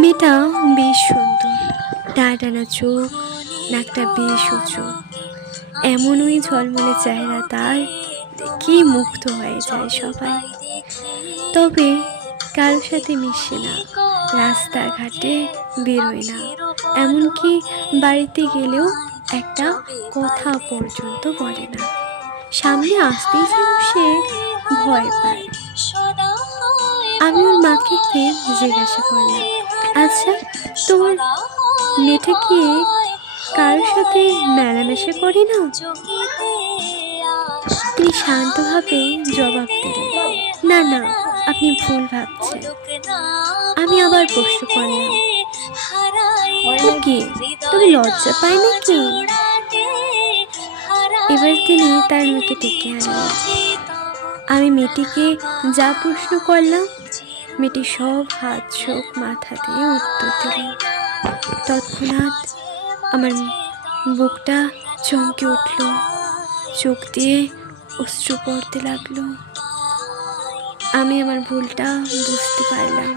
মেয়েটা বেশ সুন্দর, টানা চোখ, নাকটা বেশ উঁচু, এমন ওই ঝলমলে চেহারা তার, দেখেই মুগ্ধ হয়ে যায় সবাই। তবে কারোর সাথে মিশে না, রাস্তাঘাটে বেরোয় না, এমনকি বাড়িতে গেলেও একটা কথা পর্যন্ত বলে না। সামনে আসতেই যেন সে ভয় পায়। আমি ওর মাকে জিজ্ঞাসা করলাম, আচ্ছা, তোমার মেয়েটা কি কারোর সাথে মেলামেশা করে না? তিনি শান্তভাবে জবাব দিলেন, না না, আপনি ভুল ভাবছেন। আমি আবার প্রশ্ন করলাম, তো কি, তুমি লজ্জা পায় নাকি? এবার তিনি তার মেয়েকে ডেকে আনলেন। আমি মেয়েটিকে যা প্রশ্ন করলাম, মেয়েটি সব হাত চোখ মাথা দিয়ে উত্তর দিলেন। তৎক্ষণাৎ আমার বুকটা চমকে উঠল, চোখ দিয়ে অশ্রু পড়তে লাগলো। আমি আমার ভুলটা বুঝতে পারলাম।